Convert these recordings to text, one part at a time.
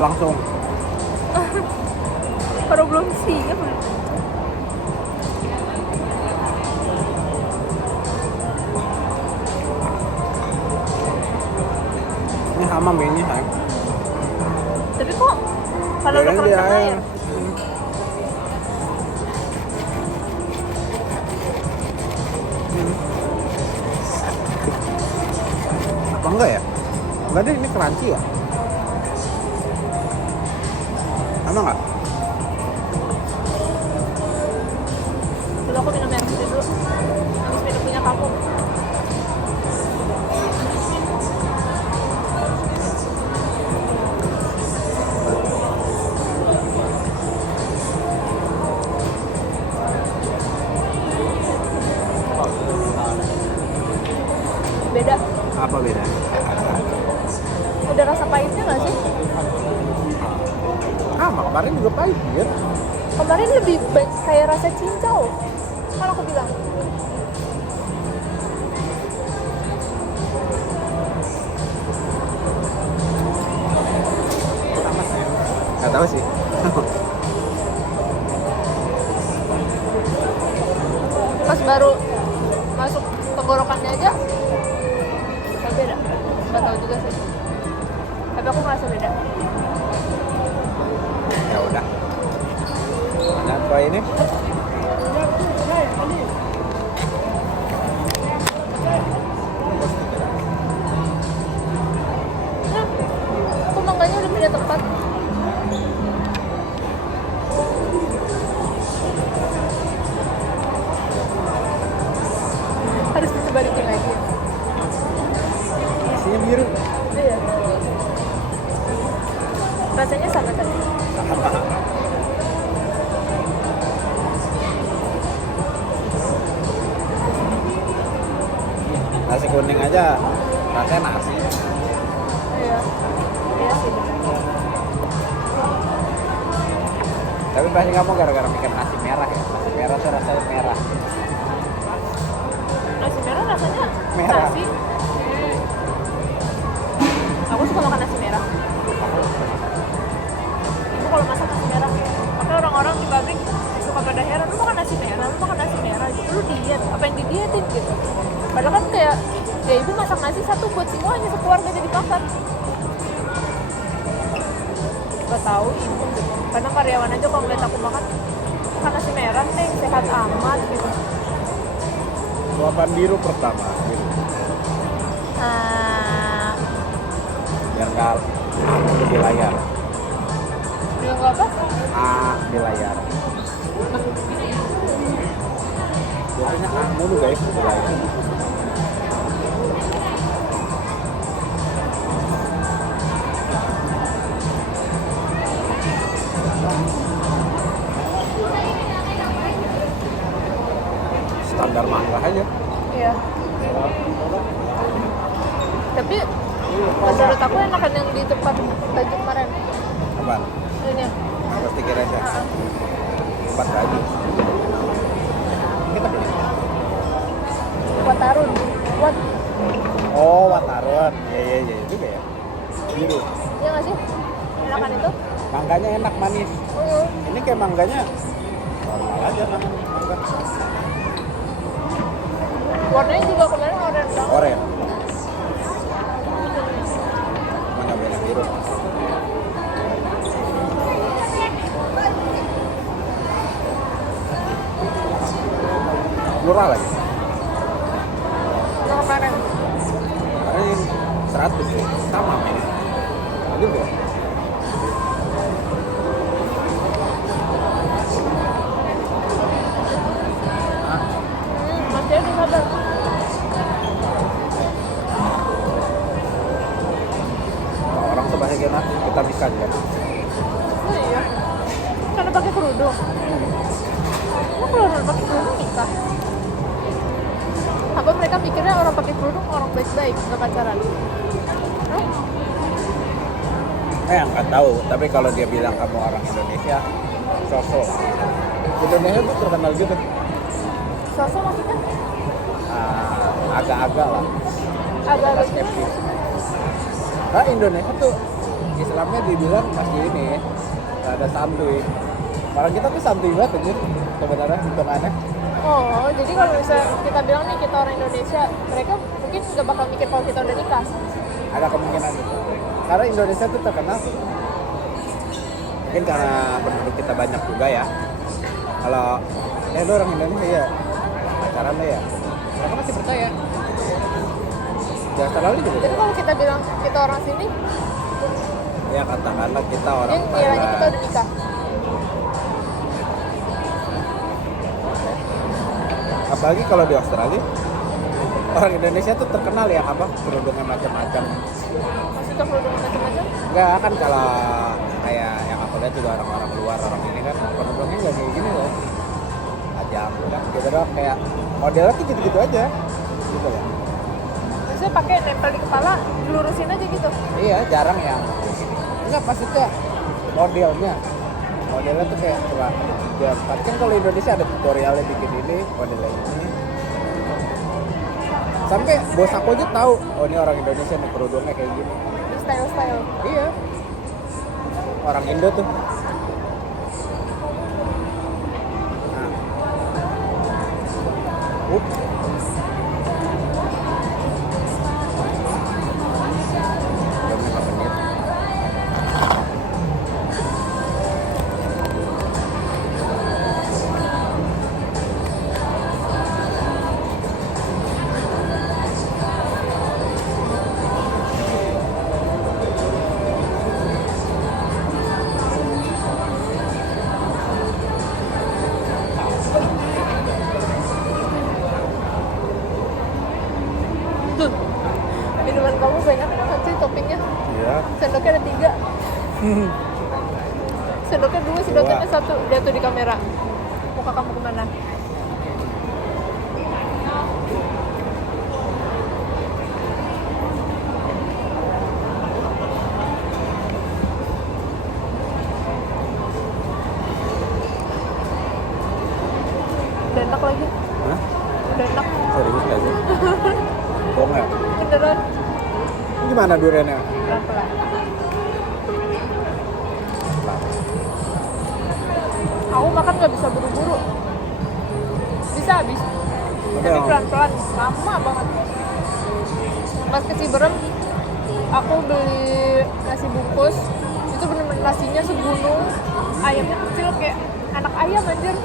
langsung. Baru belum siap. Ini sama mie-nya, sayang. Tapi kok kalau udah Bedanya di keren air. ya? Apa enggak ya? Enggak deh, ini crunchy ya. Sama enggak? Dulu aku minum air putih dulu. Habis minum punya kamu. Beda. Apa bedanya? Udah rasa pahitnya nggak sih? Sama, kemarin juga pahit, ya. Kemarin lebih kayak rasa cincau. Kalau aku bilang. Sama sayang. Nggak tahu sih. Pas baru masuk tenggorokannya aja nggak beda, nggak tahu juga sih, tapi aku merasa beda. Ya udah. Nah, apa ini? Nah, aku mangganya udah beda tempat. Harus bisa balikin lagi. Isinya biru. Iya. Rasanya sama tadi. Sama. Nasi kuning aja rasanya nasi. Iya. Iya sih benar. Tapi pasti kamu gara-gara mikir nasi merah ya. Nasi merah tuh rasanya merah. Nasi merah rasanya Merah. nasi. Aku suka makan nasi merah. Ibu kalau masak nasi merah, makanya orang-orang di pabrik suka pada heran, lu makan nasi merah gitu, lu diet, apa yang didietin gitu. Padahal kan kayak, ya ibu masak nasi satu buat semuanya, sekeluarga jadi makan. Gak tahu ibu gitu. Karena karyawan aja kalau ngeliat aku makan nasi merah nih, sehat amat gitu. Suapan biru pertama biru. Biar nggak di layar. Dia nggak apa? Di layar. Biasanya mulu guys di layar. Standar mangga aja. Iya. Tapi menurut aku enakan yang di tempat baju kemarin. Apaan? Ini. Apa pikir aja? 4 lagi. Kita beli. Buat tarun. Buat. Oh, Watarun. Iya juga ya. Biru. Iya nggak sih? Enakan itu? Mangganya enak manis. Ini kayak mangganya normal aja mangga. Warnanya juga kemarin orange banget. Oren. Mau nyobain yang biru. Murah lagi. Yang kemarin. Karena ini 100 sih. Sama. Juga. Masih ada sabar. Orang tuh pasti kita bisa aja. Oh iya. Karena pakai kerudung. Emang kalau orang pakai kerudung nikah? Apa mereka pikirnya orang pakai kerudung orang baik-baik, nggak pacaran? Nggak tahu. Tapi kalau dia bilang kamu orang Indonesia, sosok. Indonesia tuh terkenal gitu. Sosok maksudnya? Agak-agak lah. Agak-agak skeptis. Indonesia tuh Islamnya dibilang masih ini ada santuy. Orang kita tuh santuy banget anjir sebenarnya hitungannya. Oh, jadi kalau misalnya kita bilang nih kita orang Indonesia, mereka mungkin nggak bakal mikir kalau kita udah nikah. Ada kemungkinan itu. Karena Indonesia tuh terkenal mungkin karena penduduk kita banyak juga ya. Kalau lu orang Indonesia ya pacaran lo ya, mereka masih percaya. Jangan terlalu juga. Tapi kalau kita bilang kita orang sini, Ya katakanlah kita dia orang ngiranya kita Thailand. udah nikah. Apalagi kalau di Australia, orang Indonesia tuh terkenal ya apa kerudungan macam-macam. Maksudnya kerudungan macam-macam. Enggak kan kalau kayak yang aku lihat juga orang-orang luar orang ini kan kerudungnya nggak kayak gini loh. Ajang kan gitu doang kayak modelnya tuh gitu-gitu aja. Gitu loh. Maksudnya pakai nempel di kepala, lurusin aja gitu. Iya, jarang yang enggak pas itu modelnya. Modelnya tuh kayak coba dia kan kalau Indonesia ada tutorialnya bikin ini, modelnya ini. Sampai bos aku aja tahu, oh ini orang Indonesia nih kerudungnya kayak gini. Di style-style. Iya. Orang Indo tuh. Nah. Udah berapa menit? Minuman kamu banyak banget sih toppingnya. Iya. Sendoknya ada 3. Sendoknya 2, sendoknya 1. Lihat tuh di kamera. Muka kamu kemana? Udah enak lagi. Hah? Udah enak. Serius gak sih? Bohong ya? Beneran. Gimana duriannya? Pelan-pelan. Aku makan nggak bisa buru-buru. Bisa habis. Tapi yang- pelan-pelan. Lama banget. Pas ke Ciberem, aku beli nasi bungkus. Itu bener-bener nasinya segunung. Ayamnya kecil kayak anak ayam anjir.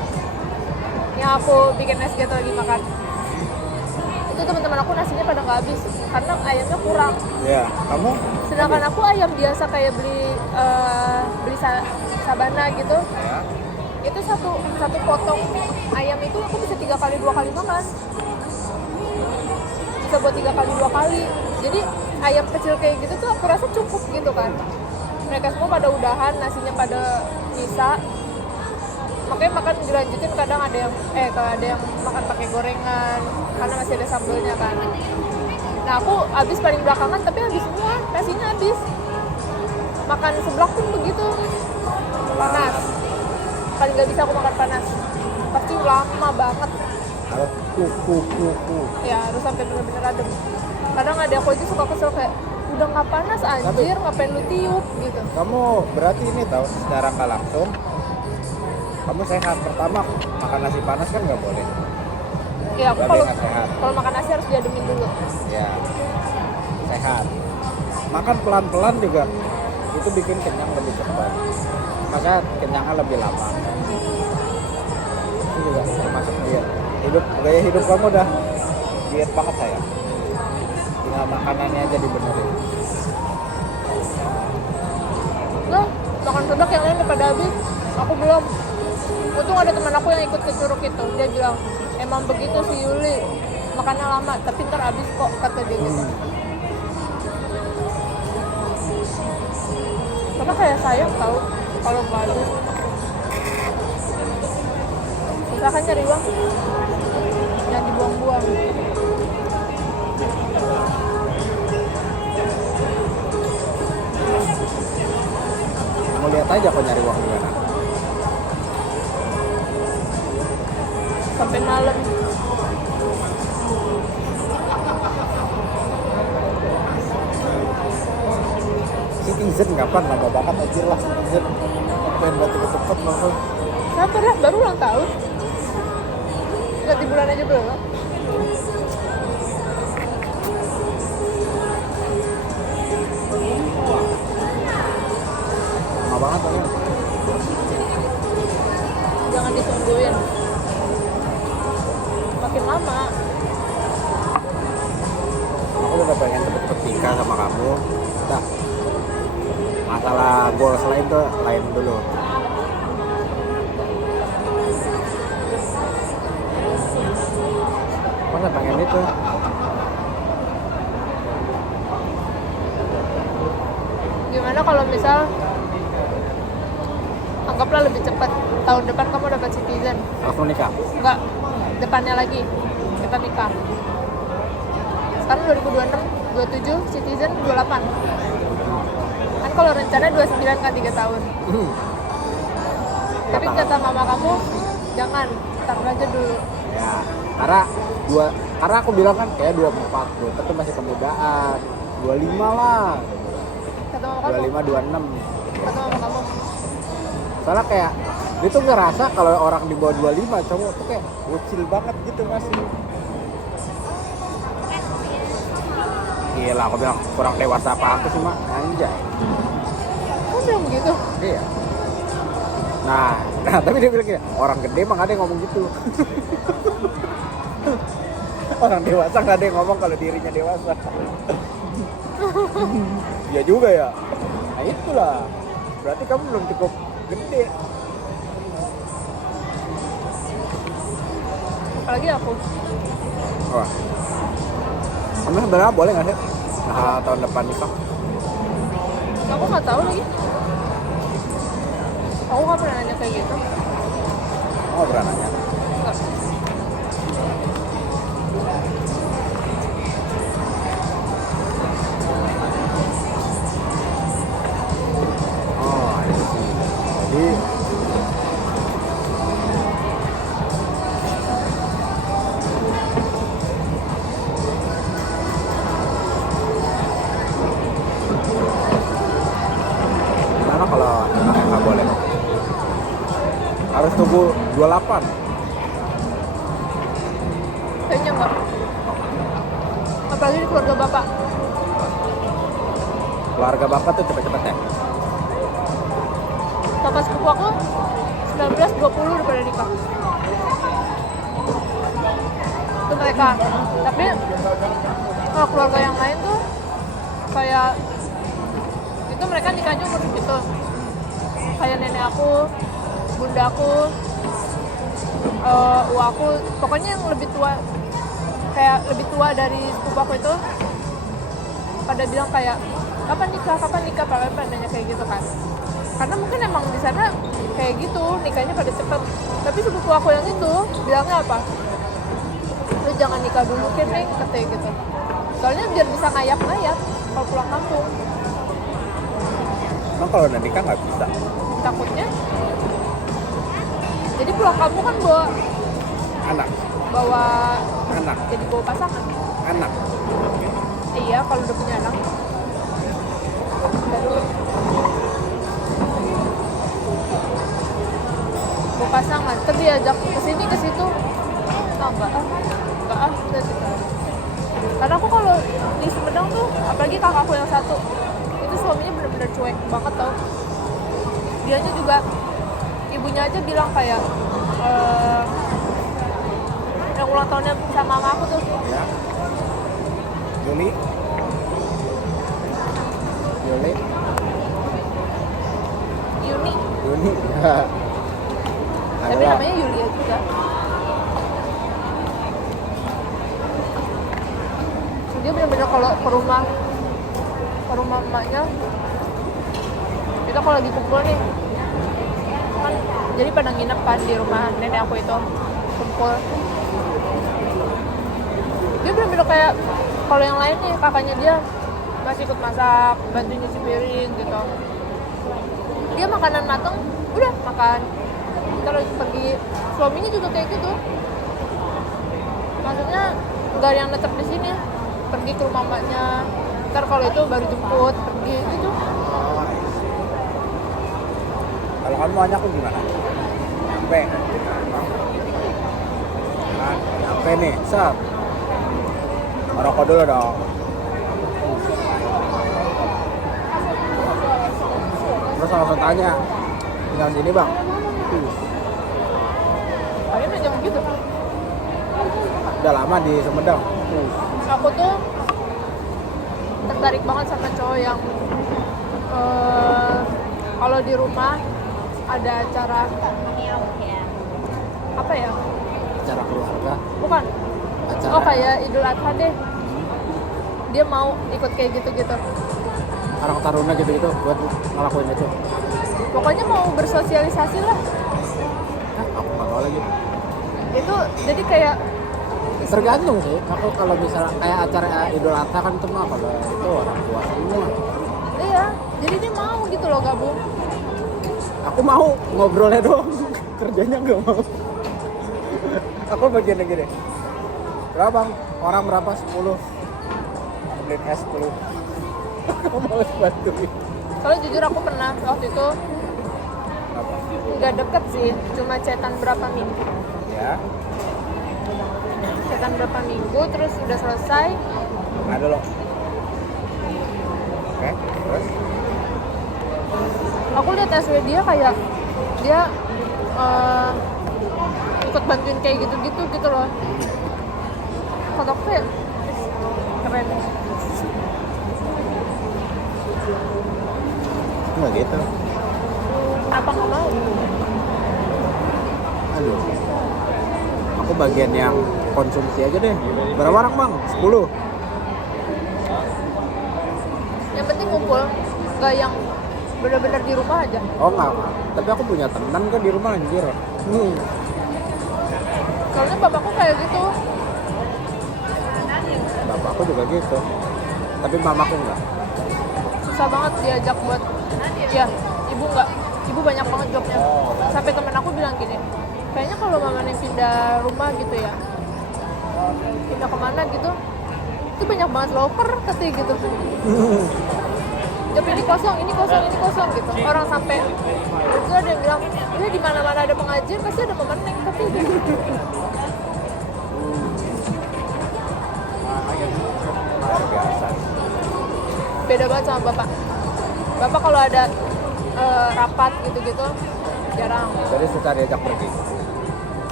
Yang aku bikin SG lagi makan. Itu teman-teman aku nasinya pada nggak habis karena ayamnya kurang. Ya, kamu? Sedangkan aku ayam biasa kayak beli sabana gitu. Ya. Itu satu potong ayam itu aku bisa 3 kali 2 kali makan. Bisa buat 3 kali 2 kali. Jadi ayam kecil kayak gitu tuh aku rasa cukup gitu kan. Mereka semua pada udahan, nasinya pada nyisa. Makanya makan dilanjutin kadang ada yang makan pakai gorengan karena masih ada sambelnya kan. Nah aku habis paling belakangan tapi habis semua, nasinya habis. Makan seblak pun begitu, panas. Paling nggak bisa aku makan panas, pasti lama banget. Harus kuku. Ya harus sampai bener-bener adem. Kadang ada aku itu suka kesel kayak udah nggak panas anjir, ngapain lu tiup gitu. Kamu berarti ini tahu secara nggak langsung kamu sehat. Pertama makan nasi panas kan nggak boleh. Ya aku Berarti nggak sehat. kalau makan nasi harus diademin dulu. Ya, sehat. Makan pelan-pelan juga itu bikin kenyang lebih cepat. Maka kenyangnya lebih lama. Itu juga termasuk diet. Gaya hidup kamu udah diet banget sayang. Tinggal makanannya aja dibenerin. Nah, makan seblak yang lain udah pada habis. Aku belum. Untung ada teman aku yang ikut ke Curug itu. Dia bilang, emang begitu si Yuli. Makannya lama, tapi ntar habis kok, kata dia gitu. Karena kayak sayang tahu kalau nggak habis. Susah kan cari uang. Yang dibuang-buang. Kamu lihat aja kok nyari uang gimana. Sampai malam. Si Citizen kapan? Lama banget aja lah Citizen. Pengen banget cepet nonton. Sabar lah, baru ulang tahun. Ganti bulan aja belum. Lama banget pokoknya. Jangan ditungguin. Makin lama. Aku udah pengen cepet-cepet nikah sama kamu. Udah. Masalah goals lain tuh lain dulu. Masa pengen itu? Gimana kalau misal anggaplah lebih cepat, tahun depan kamu dapat Citizen. Langsung nikah? Enggak, depannya lagi kita nikah. Sekarang 2026, 27, Citizen 28. Kan kalau rencana 29 kan 3 tahun. Tapi kata mama kamu, jangan, tar aja dulu. Ya, karena aku bilang kan kayak 24, 24 tuh masih kemudaan. 25 lah. Kata mama kamu, 25, 26. kata mama kamu. Soalnya kayak dia tuh ngerasa kalau orang di bawah 25 cowok tuh kayak bocil banget gitu masih. Gila, aku bilang kurang dewasa apa aku sih mak, anjay. Kamu bilang begitu? Iya. Nah, tapi dia bilang gini, orang gede mah gak ada yang ngomong gitu. Orang dewasa gak ada yang ngomong kalau dirinya dewasa. Iya juga ya. Nah itulah, berarti kamu belum cukup gede. Apalagi aku. Wah. Kamu sebenarnya boleh nggak sih? Nah, tahun depan nikah? Aku nggak tahu lagi. Aku nggak pernah nanya kayak gitu. Oh, pernah nanya. Nggak. Oh, I see. Jadi gimana kalau nikah nggak boleh? Harus tunggu 28. Kayaknya nggak. Apalagi di keluarga bapak. Keluarga bapak tuh cepet-cepet ya. Bapak sepupu aku 19-20 udah pada nikah. Itu mereka. Tapi kalau keluarga yang lain tuh kayak itu mereka nikahnya umur segitu. Kayak nenek aku, bunda aku, aku, pokoknya yang lebih tua, kayak lebih tua dari sepupu aku itu pada bilang kayak kapan nikah, pada nanya kayak gitu kan. Karena mungkin emang di sana kayak gitu, nikahnya pada cepet. Tapi sepupu aku yang itu bilangnya apa? Lu jangan nikah dulu Neng, katanya gitu. Soalnya biar bisa ngayap-ngayap kalau pulang kampung. Emang kalau udah nikah nggak bisa? Takutnya. Jadi pulang kampung kan bawa Anak, jadi bawa pasangan. anak. Iya, kalau udah punya anak. Baru bawa pasangan, terus diajak kesini ke situ. Nah, enggak ah, udah gitu. Karena aku kalau di Sumedang tuh, apalagi kakakku yang satu, itu suaminya bener-bener cuek banget tau. Dianya juga, ibunya aja bilang kayak yang ulang tahunnya sama mama aku tuh. Ya. Juli. Yuni, Juni. Ya. tapi Adalah. namanya Yulia juga. Dia bener-bener kalau ke rumah emaknya, kita kalau lagi kumpul nih kan, jadi pada nginep kan di rumah nenek aku itu, kumpul. Dia bener-bener kayak kalau yang lain nih, kakaknya dia masih ikut masak, bantu nyuci piring gitu. Dia makanan mateng, udah makan. Terus pergi, suaminya juga kayak gitu. Maksudnya nggak ada yang tetap di sini, pergi ke rumah mbaknya. Ntar kalau itu baru jemput, pergi gitu. Kalau kamu maunya aku gimana? Nyampe. Nah, nyampe nih, set. Ngerokok dulu dong. Terus langsung tanya, tinggal sini bang? Kalian aja begitu. Udah lama di Sumedang? Aku tuh tertarik banget sama cowok yang kalau di rumah ada acara apa ya? Acara keluarga? Bukan. Acara... Oh kayak Idul Adha deh. Dia mau ikut kayak gitu-gitu. Karang Taruna gitu-gitu buat ngelakuin itu? Pokoknya mau bersosialisasi lah. Aku nggak tahu lagi. Itu jadi kayak Tergantung sih. Aku kalau misalnya kayak acara Idul Adha kan itu mah kalau itu orang tua semua. iya, jadi dia mau gitu loh gabung. Aku mau ngobrolnya doang, kerjanya nggak mau. Aku bagian yang gini. Berapa bang? Orang berapa? 10. Beliin es 10. Aku males bantuin. Soalnya jujur aku pernah waktu itu Apa? nggak deket sih, cuma chatan berapa minggu. Ya. Chatan berapa minggu, terus udah selesai. Ada loh. Oke, terus? Aku lihat SW dia kayak dia ikut bantuin kayak gitu-gitu gitu loh. Kata aku kayak keren. Nggak gitu. Apa nggak mau? Aduh. Aku bagian yang konsumsi aja deh. Berapa orang bang? 10. Yang penting ngumpul, nggak yang benar-benar di rumah aja. Oh enggak. Tapi aku punya teman kan di rumah anjir. Soalnya bapakku kayak gitu. Bapakku juga gitu. Tapi mamaku enggak. Susah banget diajak buat ya, ibu nggak, ibu banyak banget jobnya. Sampai temen aku bilang gini, kayaknya kalau mamanya pindah rumah gitu ya, pindah kemana gitu, itu banyak banget loker katanya gitu. Job ini kosong gitu. Orang sampai itu ada yang bilang, ya di mana-mana ada pengajian pasti ada mama Neng tapi gitu. Luar biasa. Beda banget sama bapak. Bapak kalau ada rapat gitu-gitu jarang. Jadi susah diajak pergi.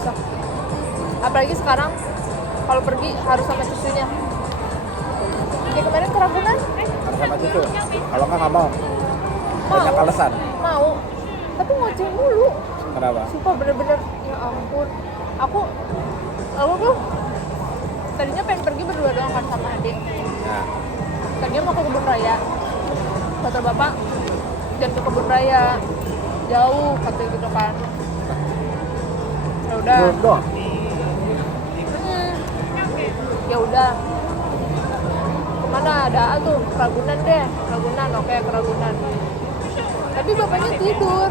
Susah. Apalagi sekarang kalau pergi harus sama cucunya. Kayak kemarin ke Ragunan Harus sama cucu. Kalau nggak mau. Banyak alasan. mau, tapi ngoceh mulu. Kenapa? Sumpah bener-bener ya ampun. Aku tuh tadinya pengen pergi berdua doang kan sama adik. Nah, Tadinya mau ke kebun raya. Kata bapak, jangan ke kebun raya, jauh katanya gitu kan. Ya udah. belum doang. Ya udah. Kemana ada tuh? Ragunan deh. Ragunan, oke ke Ragunan. Tapi bapaknya tidur.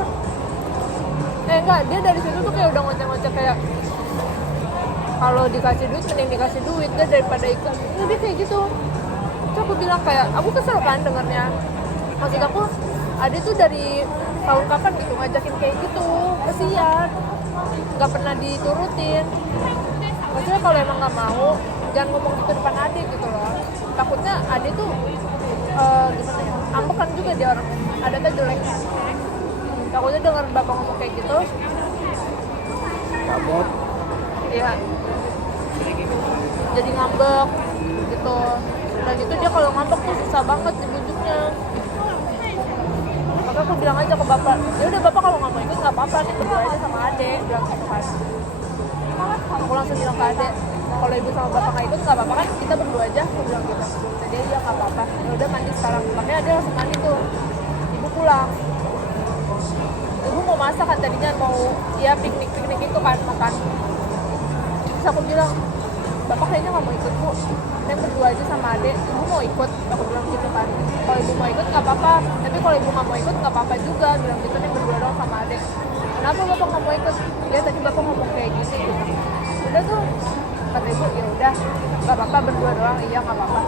Enggak, dia dari situ tuh kayak udah ngoceh-ngoceh kayak kalau dikasih duit mending dikasih duit deh daripada ikut. Dia kayak gitu. Terus aku bilang kayak, aku kesel kan dengernya. Maksud aku, Ade tuh dari tahun kapan gitu ngajakin kayak gitu, kesian. Gak pernah diturutin. Maksudnya kalau emang gak mau, jangan ngomong gitu depan Ade gitu loh. Takutnya Ade tuh gimana ya, ambekan juga dia orang. Ada tuh jelek. Takutnya denger bapak ngomong kayak gitu, Kamu ya jadi ngambek gitu. Dan itu dia kalau ngambek tuh susah banget dibujuknya. Maka aku bilang aja ke bapak, ya udah bapak kalau nggak mau ikut nggak apa-apa, nih berdua aja sama adek, bilang gitu kan. Aku langsung bilang ke adek, kalau ibu sama bapak nggak ikut nggak apa-apa kan, kita berdua aja, aku bilang gitu. Jadi dia nggak apa-apa, ya udah mandi sekarang. Makanya adek langsung mandi tuh, ibu pulang. Ibu mau masak kan tadinya, mau ya piknik itu kan, makan. Terus aku bilang, bapak kayaknya nggak mau ikut bu, Neng berdua aja sama adek, ibu mau ikut, aku bilang gitu kan. Kalau ibu mau ikut nggak apa-apa, tapi kalau ibu nggak mau ikut nggak apa-apa juga, bilang gitu. Neng berdua doang sama adek. Kenapa bapak nggak mau ikut? Ya tadi bapak ngomong kayak gitu. Udah tuh kata ibu, ya udah nggak apa-apa berdua doang, iya nggak apa-apa.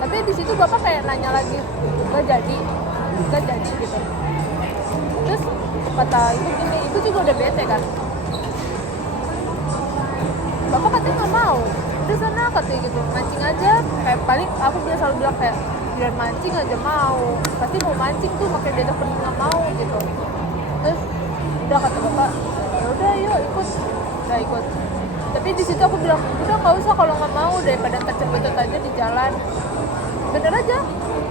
Tapi di situ bapak kayak nanya lagi, nggak jadi gitu. kata ibu gini, ibu juga udah bete kan, bapak katanya nggak mau, udah sana katanya gitu, mancing aja, kayak paling aku selalu bilang kayak biar mancing aja mau, pasti mau mancing tuh makanya diajak pergi nggak mau gitu. Terus udah kata bapak, ya udah yuk ikut, udah ikut. Tapi di situ aku bilang udah nggak usah kalau nggak mau, daripada tercebut aja di jalan. Bener aja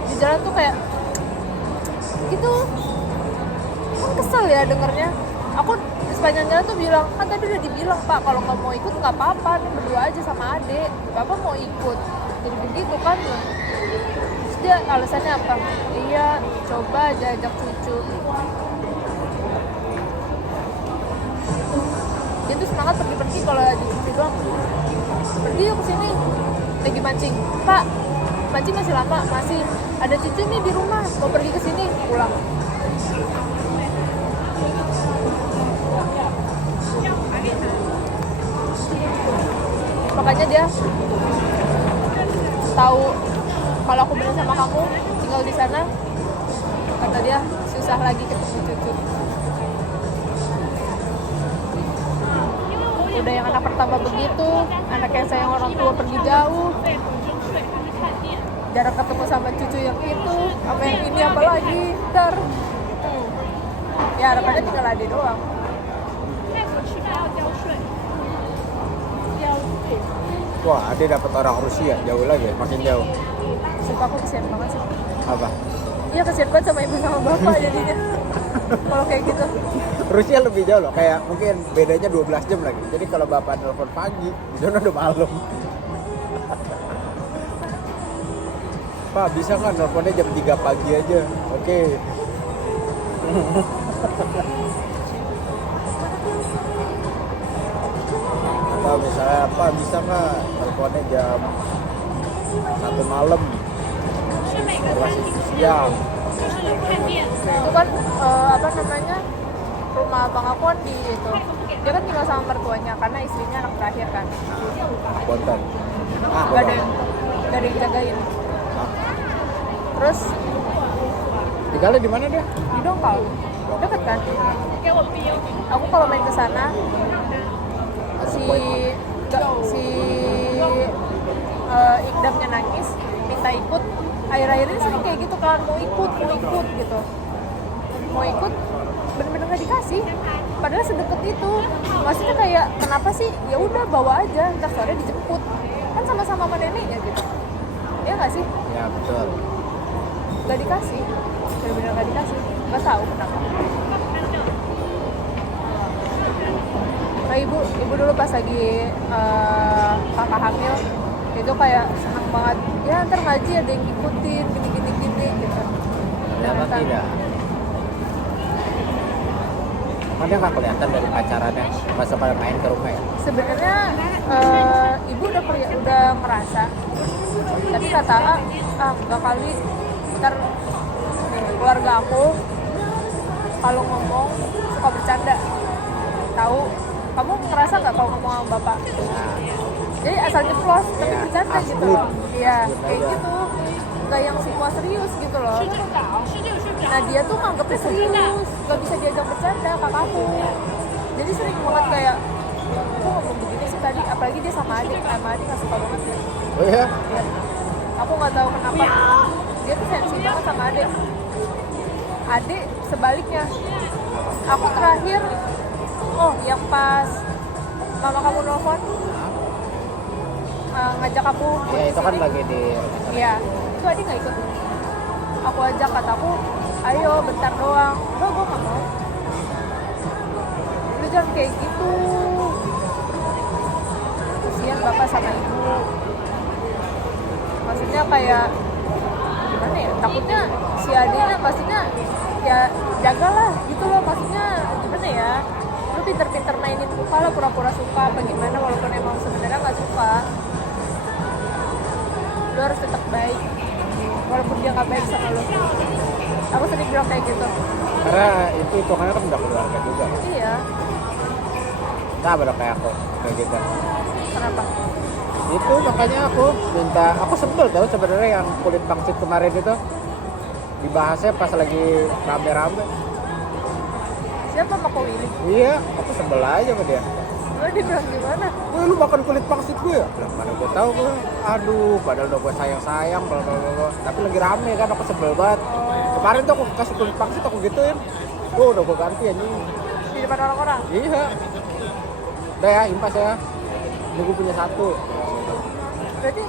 di jalan tuh kayak gitu, kan kesel ya dengernya. Aku sepanjang jalan tuh bilang, kan tadi udah dibilang pak kalau nggak mau ikut nggak apa-apa, nih berdua aja sama adik, bapak mau ikut jadi begitu kan. Terus dia alasannya apa, iya coba aja ajak cucu. Dia tuh semangat pergi-pergi kalau ada cucu doang, pergi yuk kesini lagi mancing, pak mancing masih lama, masih ada cucu nih di rumah, mau pergi ke sini pulang. Makanya dia tahu kalau aku bener sama kamu tinggal di sana, kata dia susah lagi ketemu cucu. Udah yang anak pertama begitu, anak yang sayang orang tua pergi jauh, jarang ketemu sama cucu yang itu, sama yang ini apalagi ntar. Ya harapannya tinggal adik doang. Wah, Ade dapat orang Rusia, jauh lagi, makin jauh. Sumpah aku kesian banget sih. Apa? Iya kesian banget sama ibu sama bapak jadinya. Kalau kayak gitu. Rusia lebih jauh loh, kayak mungkin bedanya 12 jam lagi. Jadi kalau bapak telepon pagi, di sana udah malam. Pak, bisa kan teleponnya jam 3 pagi aja? Oke. Atau misalnya apa, bisa nggak teleponnya jam 1 malam? Masih siang. Itu kan apa namanya, rumah abang aku kan di itu, dia kan tinggal sama mertuanya karena istrinya anak terakhir kan. Bonton. Gak ada yang jagain. Terus Tinggalnya di mana dia? di Dongkal, deket kan. Aku kalau main ke sana si Ikdamnya nangis minta ikut, akhir-akhir ini sering kayak gitu kan, mau ikut gitu, mau ikut bener-bener nggak dikasih, padahal sedekat itu. Maksudnya kayak kenapa sih, ya udah bawa aja ntar sore dijemput, kan sama-sama sama neneknya gitu, ya nggak sih? Ya betul. Nggak dikasih, bener-bener nggak dikasih, nggak tahu kenapa. Nah, ibu dulu pas lagi kakak hamil itu kayak senang banget, ya ntar ngaji ada yang ngikutin gini gitu. Ternyata tidak. Kan dia nggak kelihatan dari pacarannya pas pada main ke rumah ya. Sebenarnya ibu udah merasa, tapi kata enggak kali, ntar keluarga aku kalau ngomong suka bercanda, tahu. Kamu ngerasa nggak kalau ngomong sama bapak? Jadi asal nyeplos tapi Ya, bercanda gitu asbun. loh. Iya, Asbun kayak aja. gitu. Nggak yang semua serius gitu loh. Nah dia tuh nganggepnya serius, nggak bisa diajak bercanda kakakku. Jadi sering banget kayak, aku ngomong begini sih tadi, apalagi dia sama adik nggak suka banget ya. Oh ya? Ya. Aku nggak tahu kenapa. Dia tuh sensi banget sama adik. Adik sebaliknya. Aku terakhir, yang pas mama kamu nelfon, ngajak aku. Ya itu kan lagi di. Iya, itu adik nggak ikut. Aku ajak, kataku, ayo bentar doang. Enggak, gue nggak mau. Lu jangan kayak gitu. Kasian bapak sama ibu. Maksudnya kayak gimana ya? Takutnya si adiknya, maksudnya ya jagalah gitu loh. Maksudnya gimana ya? Lu pinter-pinter mainin muka lah, pura-pura suka apa gimana, walaupun emang sebenarnya nggak suka. Lu harus tetap baik walaupun dia nggak baik sama lu. Aku sering bilang kayak gitu. Karena itu hitungannya kan udah keluarga juga. Iya. Nah, udah kayak aku kayak gitu. Kenapa? Itu makanya aku sebel tau sebenarnya yang kulit pangsit kemarin itu dibahasnya pas lagi rame-rame. Siapa sama Ko Willy? Iya, aku sebel aja sama dia. Lo dibilang gimana? Wih, lu makan kulit pangsit gue ya? Lah, mana gue tahu gue. Aduh, padahal udah gue sayang-sayang, blablabla. Tapi lagi rame kan, aku sebel banget. Kemarin tuh aku kasih kulit pangsit, aku gituin. Udah gue ganti anjing. Di depan orang-orang? Iya. Udah ya, impas ya. Ini gue punya satu. Berarti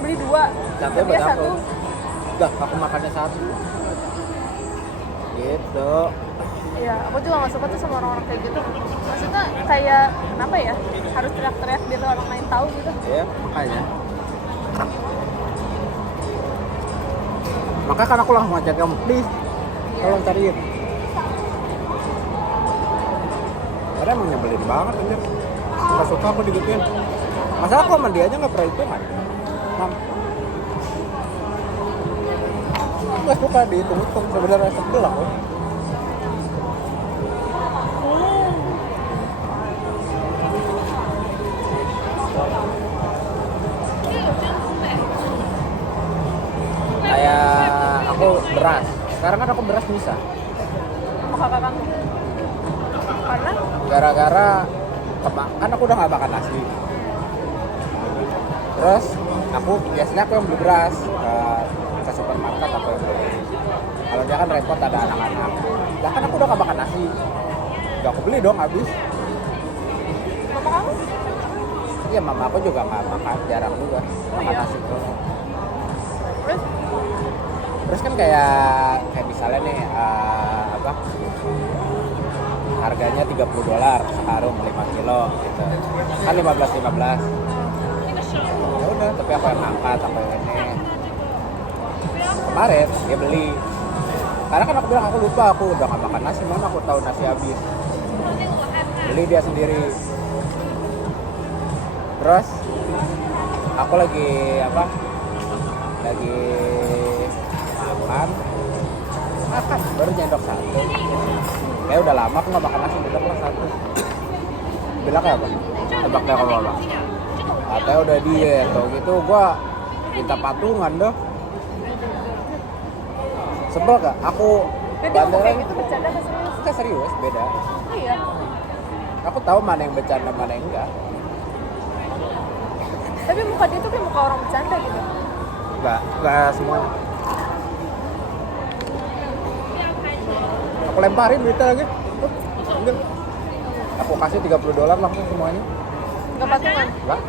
beli 2, Satu tapi buat ya aku. 1. Udah, aku makannya satu. Gitu. Iya, aku juga gak suka tuh sama orang-orang kayak gitu. Maksudnya kayak, kenapa ya? Harus teriak-teriak biar orang lain tahu gitu. Iya, makanya. Makanya kan aku langsung ngajak kamu, please, tolong cariin. Karena emang nyebelin banget anjir. Gak suka aku digituin. Masa aku sama dia aja gak pernah hitungan? Mam. Aku gak suka dihitung-hitung, sebenarnya sebel aku. Kayak aku beras. Sekarang kan aku beras bisa. Sama kakak kamu. Karena Gara-gara kan aku udah gak makan nasi. Terus aku biasanya aku yang beli beras ke supermarket atau yang beli. Kalau dia kan repot ada anak-anak. Lah kan aku udah gak makan nasi. Udah aku beli dong habis. mama kamu? Iya, mama aku juga gak makan, jarang juga makan iya? nasi tuh. Terus? Terus kan kayak misalnya nih apa? Harganya $30 sekarung 5 kilo gitu. Kan 15. Ya udah, tapi aku yang angkat, aku yang ini. Kemarin dia beli. Karena kan aku bilang aku lupa, aku udah gak makan nasi, mana aku tahu nasi habis. Beli dia sendiri. Terus aku lagi apa? Lagi makan baru nyendok satu. Kayak udah lama aku nggak makan nasi, nyendok lah satu. Bilang kayak apa? Tebak deh kalau apa? Katanya udah diet, tau gitu gua minta patungan dah. Sebel gak? Aku Jadi kamu kayak banderan gitu bercanda apa serius? kita serius beda. Oh iya? Aku tahu mana yang bercanda mana yang enggak. Tapi muka dia tuh kayak muka orang bercanda gitu. Enggak semuanya. Aku lemparin duitnya lagi. Ambil. Aku kasih $30 langsung semuanya. Nggak patungan? Enggak.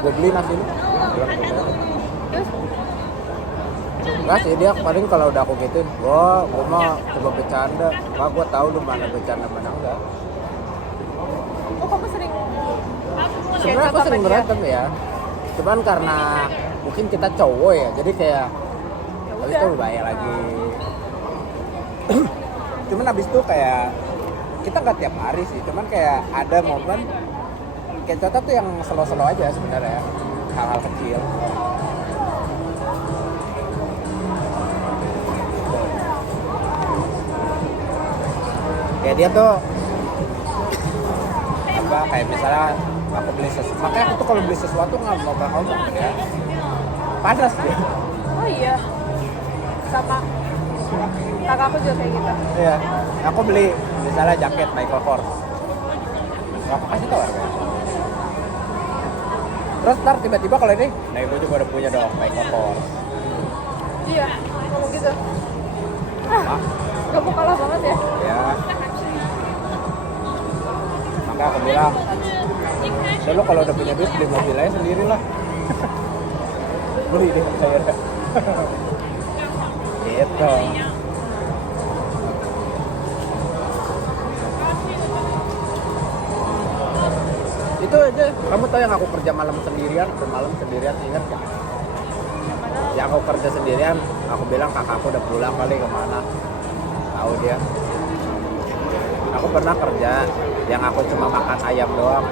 Gue beli nasi ini. Bilang gitu. Terus? Enggak sih, dia paling kalau udah aku gituin, gue mah coba bercanda. Wah, gue tahu lu mana bercanda mana enggak. Oh kamu sering Sebenarnya aku sering berantem ya. Cuman karena mungkin kita cowok ya, jadi kayak habis itu bahaya lagi. Cuman habis itu kayak kita nggak tiap hari sih, cuman kayak ada momen kayak cocok tuh yang slow-slow aja sebenarnya, hal-hal kecil. Ya dia tuh apa kayak misalnya aku beli sesuatu, makanya aku tuh kalau beli sesuatu nggak mau ngomong ya, panas dia. Oh iya? Sama kakak aku juga kayak gitu. Iya, aku beli misalnya jaket Michael Kors, aku kasih tau harganya. Terus ntar tiba-tiba kalau ini, nah gue juga udah punya dong Michael Kors. Iya, ngomong gitu. Kamu kalah banget ya? Ya. Maka aku bilang, lo kalau udah punya duit beli mobil aja sendiri lah. Beli deh saya. Gitu. Itu aja. Kamu tahu yang aku kerja malam sendirian, ingat gak? Yang aku kerja sendirian, aku bilang kakakku udah pulang kali kemana. Tahu dia. Aku pernah kerja yang aku cuma makan ayam doang.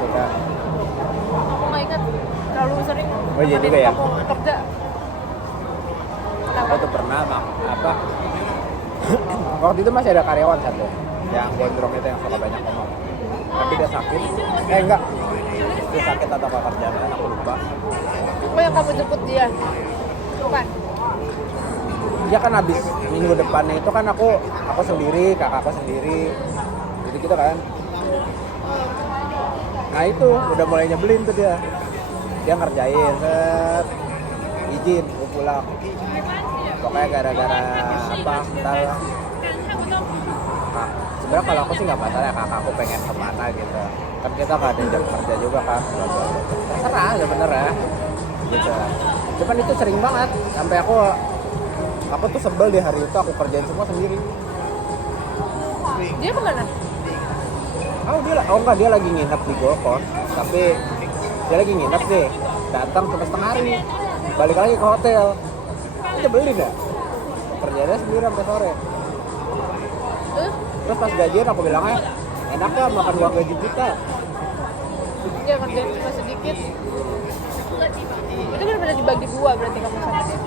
Sudah. Aku nggak ingat terlalu sering. Oh iya juga ya? Kamu kerja. Aku tuh pernah apa? Waktu itu masih ada karyawan satu yang gondrong itu yang suka banyak ngomong. Tapi dia sakit. Enggak. Dia sakit atau apa kerjaan, aku lupa. Oh yang kamu jemput dia? Bukan? dia kan habis minggu depannya itu kan aku sendiri, kakakku sendiri, gitu kan. Nah itu udah mulai nyebelin tuh dia ngerjain, set, izin gue pulang. Pokoknya gara-gara apa, entar nah, sebenarnya kalau aku sih nggak masalah ya, kakakku pengen kemana gitu kan, kita nggak ada jam kerja juga kan, terserah sebenarnya gitu. Cuman itu sering banget sampai aku tuh sebel di hari itu, aku kerjain semua sendiri. Dia kemana? Enggak, dia lagi nginep di Golkos, tapi dia lagi nginep nih, datang cuma setengah hari, balik lagi ke hotel. Aja beli dah, kerjanya sendiri sampai sore. Terus pas gajian aku bilangnya, enak gak makan uang gaji kita? Dia kerjaan cuma sedikit. Itu kan udah dibagi dua berarti kamu sama dia.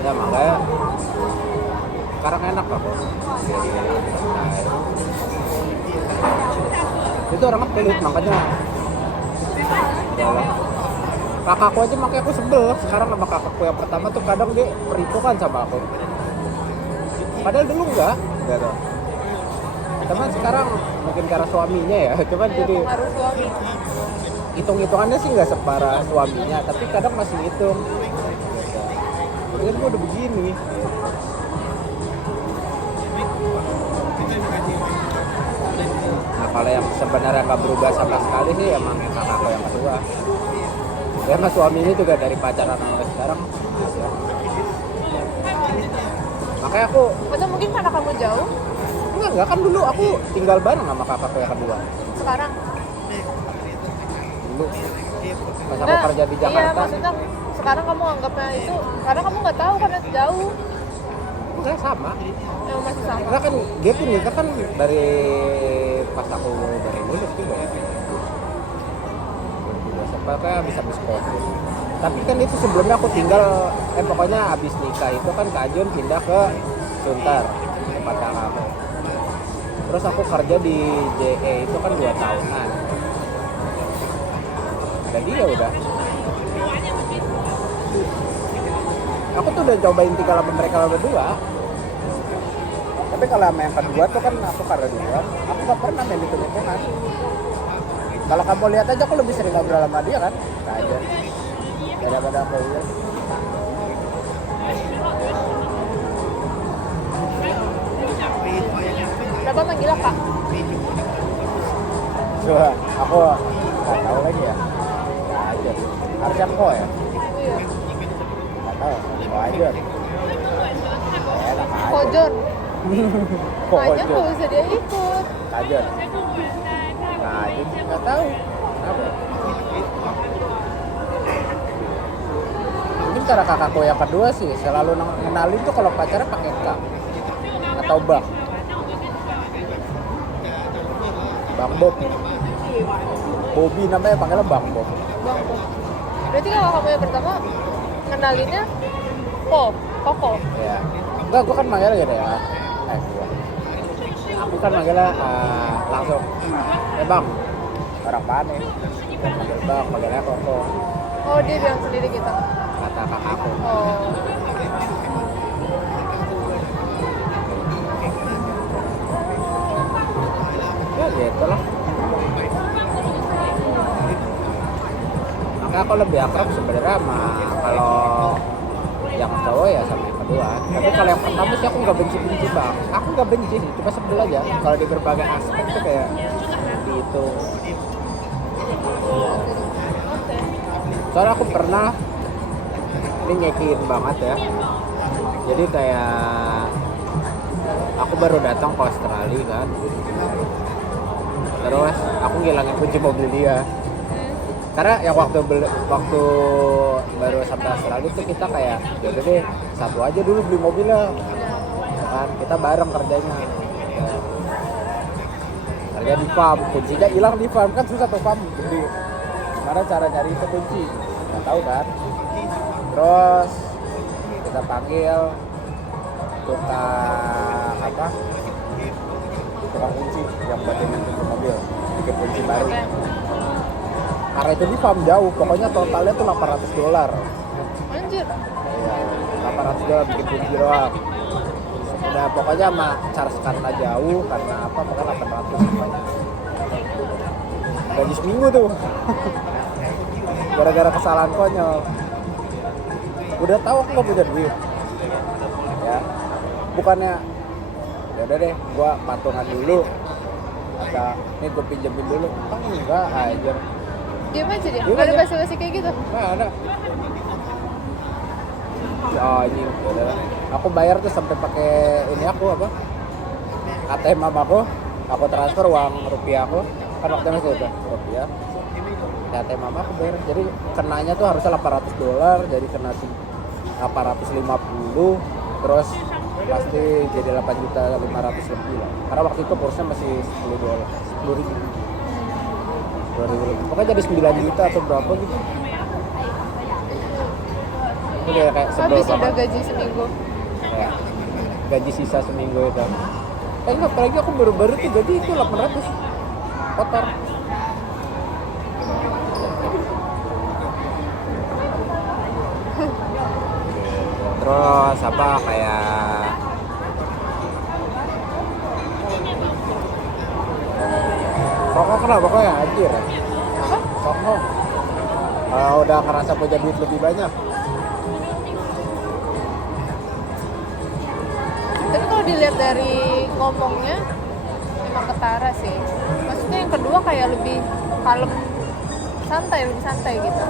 Ya makanya sekarang enak aku. Itu orangnya pelit makanya. Kakakku aja makanya aku sebel sekarang sama kakakku yang pertama tuh, kadang dia perhitungan sama aku. Padahal dulu enggak gitu. Cuman sekarang mungkin karena suaminya ya, cuman jadi pengaruh suami. hitung-hitungannya sih nggak separah suaminya, tapi kadang masih hitung. Mungkin gue udah begini. Nah kalau yang sebenarnya nggak berubah sama sekali sih emang kakakku yang kedua. Ya sama suaminya juga dari pacaran sampai sekarang. Makanya aku Atau mungkin karena kamu jauh enggak kan dulu aku tinggal bareng sama kakakku yang kedua. sekarang. Dulu pas aku Enggak, kerja di iya Jakarta. maksudnya sekarang kamu anggapnya itu karena kamu nggak tahu karena jauh. Enggak sama. Emang masih sama. Karena kan dia pun nikah kan dari pas aku dari lulus juga. Sampai habis COVID. Tapi kan itu sebelumnya aku tinggal, pokoknya habis nikah itu kan Kak Jun pindah ke Sunter, tempat kakakku. Terus aku kerja di JE itu kan 2 tahunan. Dan dia udah. Aku tuh udah cobain tinggal sama mereka berdua. Tapi kalau sama yang kedua tuh kan aku karena duluan, aku gak pernah main hitung-hitungan. Kalau kamu lihat aja aku lebih sering ngobrol sama dia kan, aja. Daripada aku lihat. Berapa manggil kak? Coba, aku nggak tahu lagi ya. Aja. Harusnya kok ya. Iya. Nggak tahu. Kok aja. Enak aja. Kojon. Kok Makanya aja. nggak usah dia ikut. Aja. Nah, aja nggak tahu. Kenapa? Mungkin cara kakakku yang kedua sih selalu ngenalin tuh kalau pacarnya pakai K atau Bang. Bang Bob. Bobby namanya, panggilnya Bang Bob. Bang Bob. Berarti kalau kamu yang pertama ngenalinnya Koko. Ya. Enggak, gua kan manggilnya gitu ya. Gua. Aku kan manggilnya langsung. Bang. Orang panik. Manggil Bang, manggilnya Koko. Oh dia bilang sendiri gitu. Kata kakakku. Oh. Ya gitu lah. Maka aku lebih akrab sebenarnya sama kalau yang cowok ya sama yang kedua. Tapi kalau yang pertama sih aku nggak benci Bang. Aku nggak benci sih, cuma sebel aja. Kalau di berbagai aspek tuh kayak gitu. Soalnya aku pernah, ini nyekin banget ya. Jadi kayak aku baru datang ke Australia kan. Terus aku ngilangin kunci mobil dia. Karena yang waktu baru sampai Australia itu kita kayak yaudah deh satu aja dulu beli mobilnya. Kan kita bareng kerjanya. Ya. Kerja di farm, kuncinya hilang di farm kan susah tuh farm. Jadi gimana cara nyari itu kunci? Nggak tahu kan. Terus kita panggil tukang kunci yang buat kunci mobil, bikin kunci baru. Karena itu di farm jauh, pokoknya totalnya tuh $800. Anjir. Iya, 800 dolar bikin kunci doang. Udah pokoknya mah charge karena jauh, karena apa, makanya 800 semuanya. Gaji seminggu tuh. Gara-gara kesalahan konyol. Udah tahu aku nggak punya duit. Ya, bukannya ya udah deh, gua patungan dulu. Ada, nih gue pinjemin dulu. Oh enggak aja. Diam aja dia, Diam nggak ada aja. basa-basi kayak gitu. Nah, ada. Ya ini udah. Aku bayar tuh sampai pakai ini aku apa? ATM mamaku. Aku transfer uang rupiah aku. Kan waktu masih ada rupiah. Di ATM mama aku bayar. Jadi kenanya tuh harusnya 800 dolar, jadi kena 850. Terus pasti jadi 8.500.000 lebih lah. Karena waktu itu kursnya masih 10 dolar, 10.000. 2.000 lebih. Pokoknya jadi 9 juta atau berapa gitu. Itu kayak sebel Habis udah banget. gaji seminggu. Ya, gaji sisa seminggu itu. Enggak, apalagi aku baru-baru tuh gaji itu 800 kotor. Terus apa kayak songong kenapa kok ya anjir? Apa? Songong. Udah ngerasa punya duit lebih banyak. Tapi kalau dilihat dari ngomongnya emang ketara sih. Maksudnya yang kedua kayak lebih kalem, lebih santai gitu.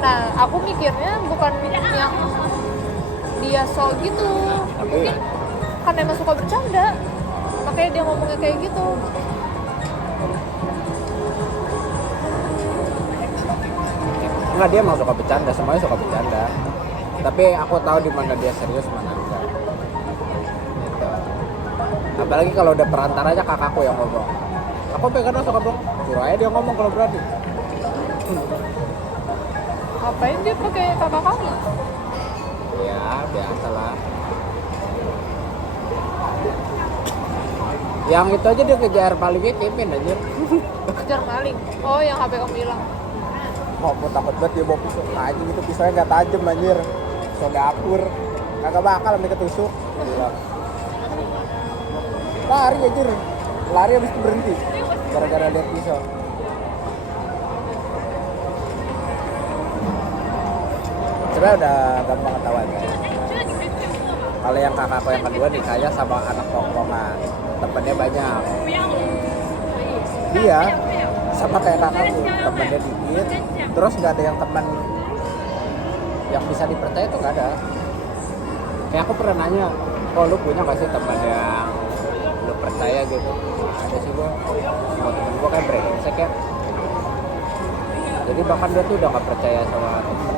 Nah, aku mikirnya bukan yang dia sok gitu. Mungkin karena emang suka bercanda, makanya dia ngomongnya kayak gitu. Enggak, dia emang suka bercanda, semuanya suka bercanda. Tapi aku tahu di mana dia serius, mana enggak. Gitu. Apalagi kalau udah perantaranya kakakku yang ngomong. Aku kadang suka bilang, suruh aja dia ngomong kalau berani. Ngapain dia pakai kakak kamu? Ya, biasalah. Yang itu aja dia kejar palingnya Kevin aja. Kejar maling. Oh, yang HP kamu hilang. Oh, aku takut banget dia bawa pisau. Anjing itu pisaunya nggak tajam anjir. Pisau dapur. Kagak bakal sampai ketusuk. Gila. Lari anjir. Lari habis itu berhenti. Gara-gara lihat pisau. Sebenarnya udah gampang ketahuan kan. Kalau yang kakakku yang kedua nikahnya sama anak tongkrongan. Temennya banyak. Dia sama kayak kakakku, temennya dikit. Terus nggak ada yang teman yang bisa dipercaya tuh nggak ada. Kayak aku pernah nanya, kok lu punya nggak sih teman yang lu percaya gitu? Ada sih gua. Sama temen gua kayak brengsek ya. Jadi bahkan dia tuh udah nggak percaya sama temen.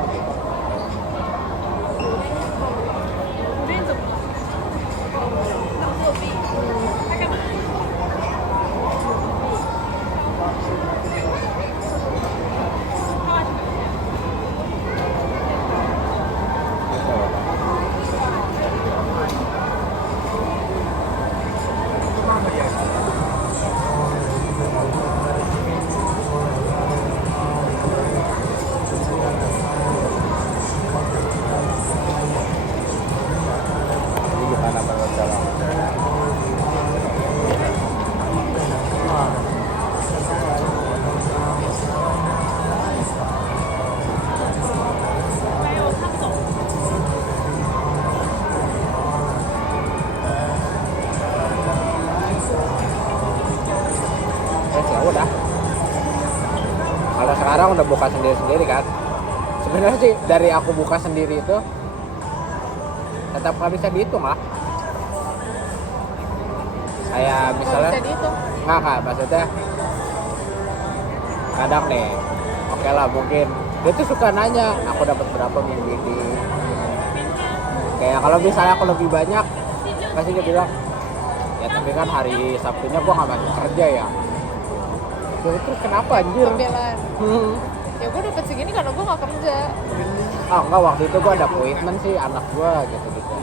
Ini gimana menurut kalian? Ya udah. Kalau sekarang udah buka sendiri kan. Sebenarnya sih dari aku buka sendiri itu tetap nggak bisa dihitung lah. Kayak misalnya Nggak bisa dihitung. nggak maksudnya kadang nih, oke lah mungkin dia tuh suka nanya aku dapat berapa minggu ini. Kayak kalau misalnya aku lebih banyak, pasti dia bilang ya tapi kan hari Sabtunya gua nggak masuk kerja ya. Terus kenapa anjir? Pembelaan. Ya gue dapet segini karena gue nggak kerja. Enggak, waktu itu gua ada appointment sih anak gua gitu-gitu.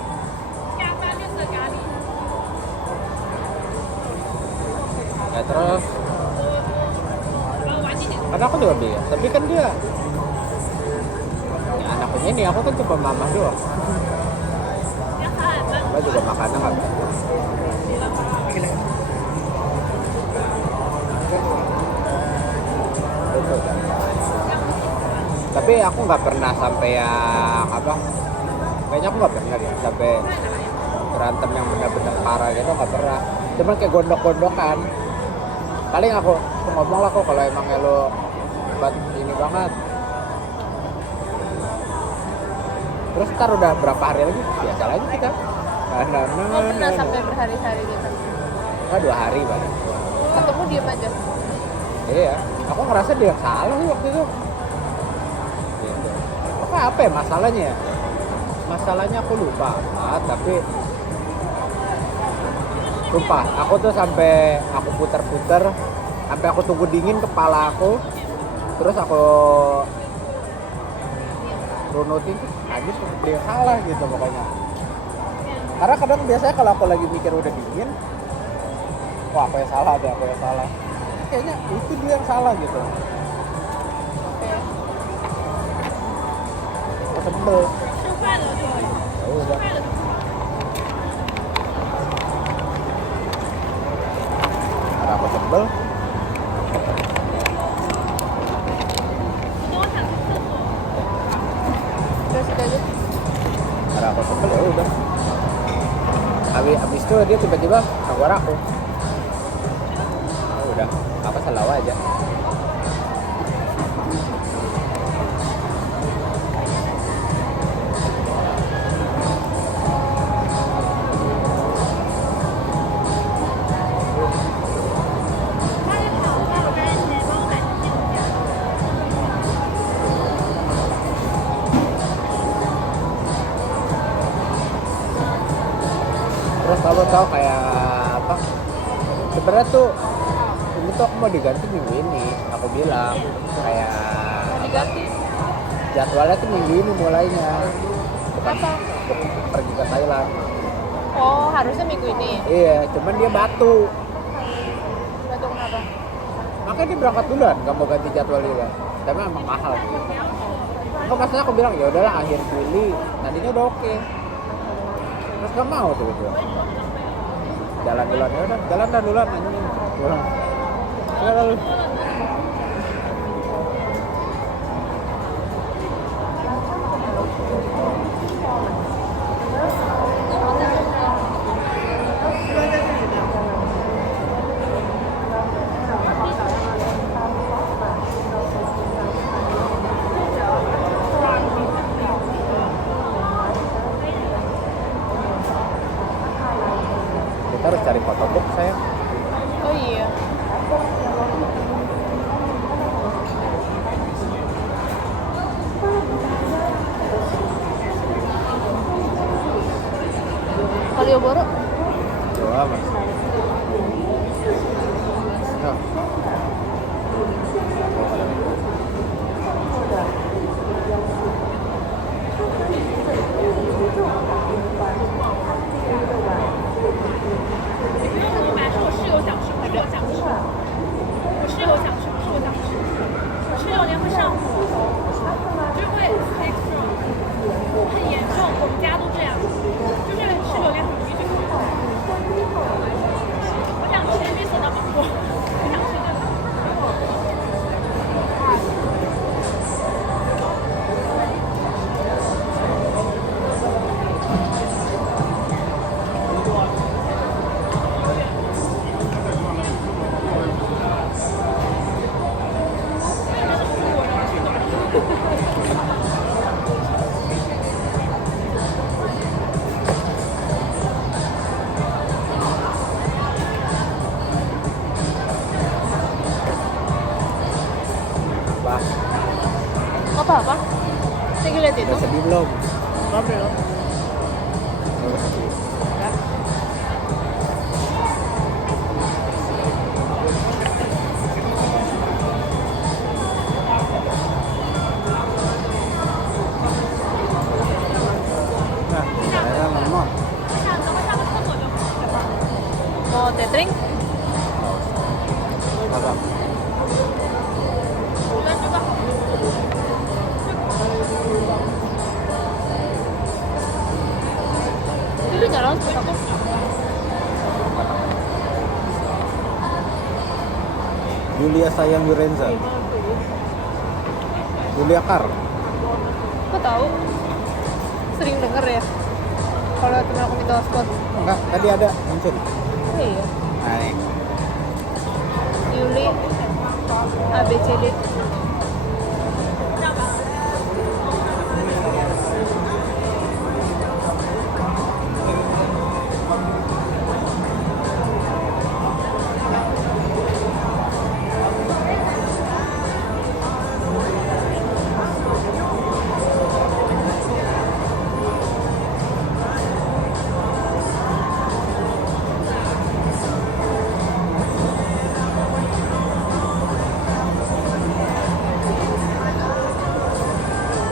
Ya terus karena aku juga bingung, tapi kan dia akunya nih, aku kan cuma mama doang. Mbak juga makannya nggak banyak. Gitu kan. Tapi aku nggak pernah sampai yang apa? Kayaknya aku nggak pernah ya sampai berantem yang benar-benar parah gitu, nggak pernah. Cuman kayak gondok-gondokan. Paling aku ngomong lah kok kalau emang lo buat ini banget. Terus ntar udah berapa hari lagi biasa lagi kita. Oh pernah sampai berhari-hari gitu? Enggak 2 hari paling. Ketemu diem aja? Iya, aku ngerasa dia salah sih waktu itu. Gitu. Apa ya masalahnya ya? Masalahnya aku lupa, tapi sumpah aku tuh sampai aku puter-puter, sampai aku tunggu dingin kepala aku, terus aku runutin aja dia salah gitu pokoknya. Karena kadang biasanya kalau aku lagi mikir udah dingin, wah aku yang salah deh, aku yang salah. Kayaknya itu dia yang salah gitu. Aku sebel. Ya udah. Karena aku sebel. Terus itu aja? Karena aku sebel ya udah. Habis itu dia tiba-tiba nagor aku. Ya udah, apa salah aja. Terus kamu tahu kayak apa? Sebenarnya tuh ini tuh aku mau diganti minggu ini. Aku bilang kayak Diganti? jadwalnya tuh minggu ini mulainya. Bukan Apa? pergi ke Thailand. Oh harusnya minggu ini? Iya, cuman dia batu. Batu kenapa? Makanya dia berangkat duluan, gak mau ganti jadwal dia. Tapi emang mahal sih. Enggak, maksudnya aku bilang ya udahlah akhir Juli, nantinya udah oke. Terus gak mau tuh gitu. Jalan duluan ya udah, jalan dah duluan anjing. Pulang. Jalan. Kita harus cari fotobook sayang. Oh iya. Malioboro? Coba mas. Nah. Apa-apa? Saya lihat itu. Udah sedih belum? Belum. Udah sedih. Nah, saya ngomong. Mau tethering? Apa? Udah nyala cepet aku. Julia sayang Yurenza. Julia Kar. Kok tahu? Sering denger ya. Kalau temen aku minta hotspot. Enggak, tadi ada muncul. Oh iya. Nah, nih. Yuli ABCD.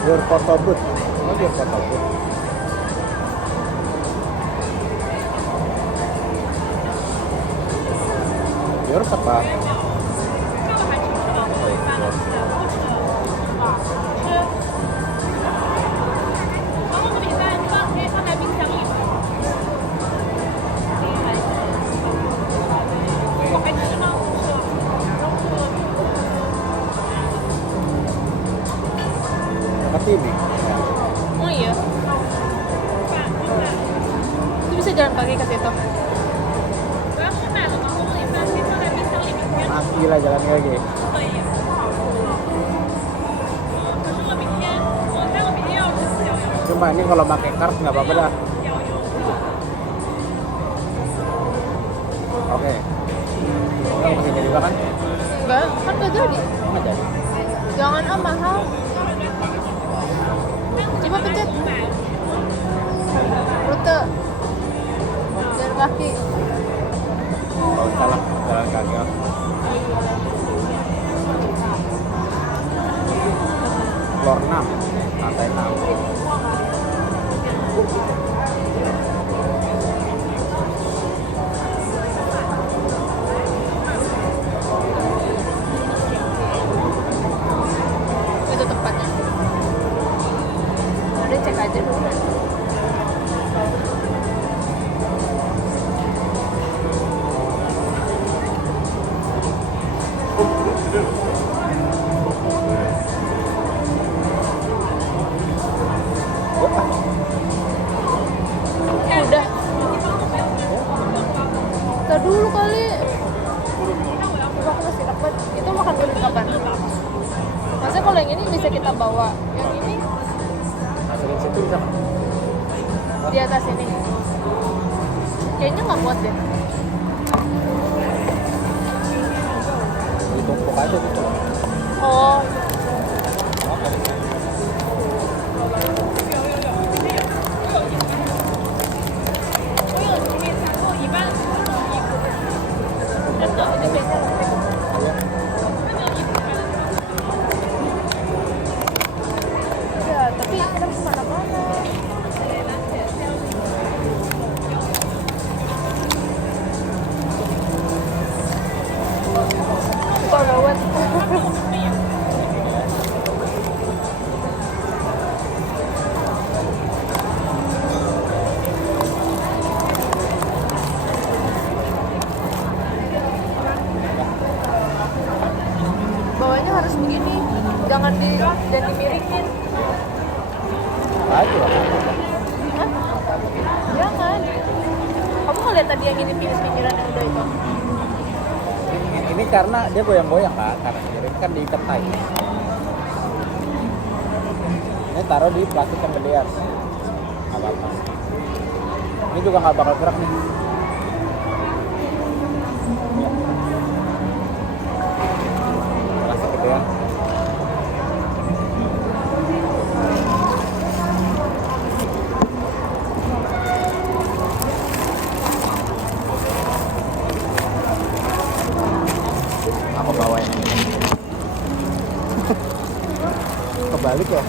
Your photo booth. Oh, your photo booth. Your apa? Dekat ini. Oh iya. Itu bisa jalan kaki ke situ. Masih lah jalan kaki. Cuma ini kalau pakai kart nggak apa-apa dah. Oke. Kamu kesini juga kan? Enggak, kan gak jadi. Nggak jadi. Jangan mahal. Coba pencet. Rute. Jalan kaki. Kalau salah jalan kaki. Oh. Floor 6, lantai 6. Itu tempatnya. Udah cek aja dulu. Udah. Ntar dulu kali. Coba aku masih dapat. Itu makan dulu kapan? Maksudnya kalau yang ini bisa kita bawa. Yang ini Masukin situ bisa nggak? di atas ini. Kayaknya nggak muat deh. Ditumpuk aja gitu. Oh, ya, tapi kita kemana-mana. Kok gawat? Bawahnya harus begini, jangan dimiringin. Aja. Hah? Jangan. Kamu ngeliat tadi yang ini pinggiran yang udah itu? Ini karena dia goyang-goyang kan, karena sendiri kan diikat tai. Ini taruh di plastik yang gedean. Nggak apa-apa. Ini juga nggak bakal gerak nih. Ya. Plastik gedean. Aku bawa yang ini. Kebalik ya.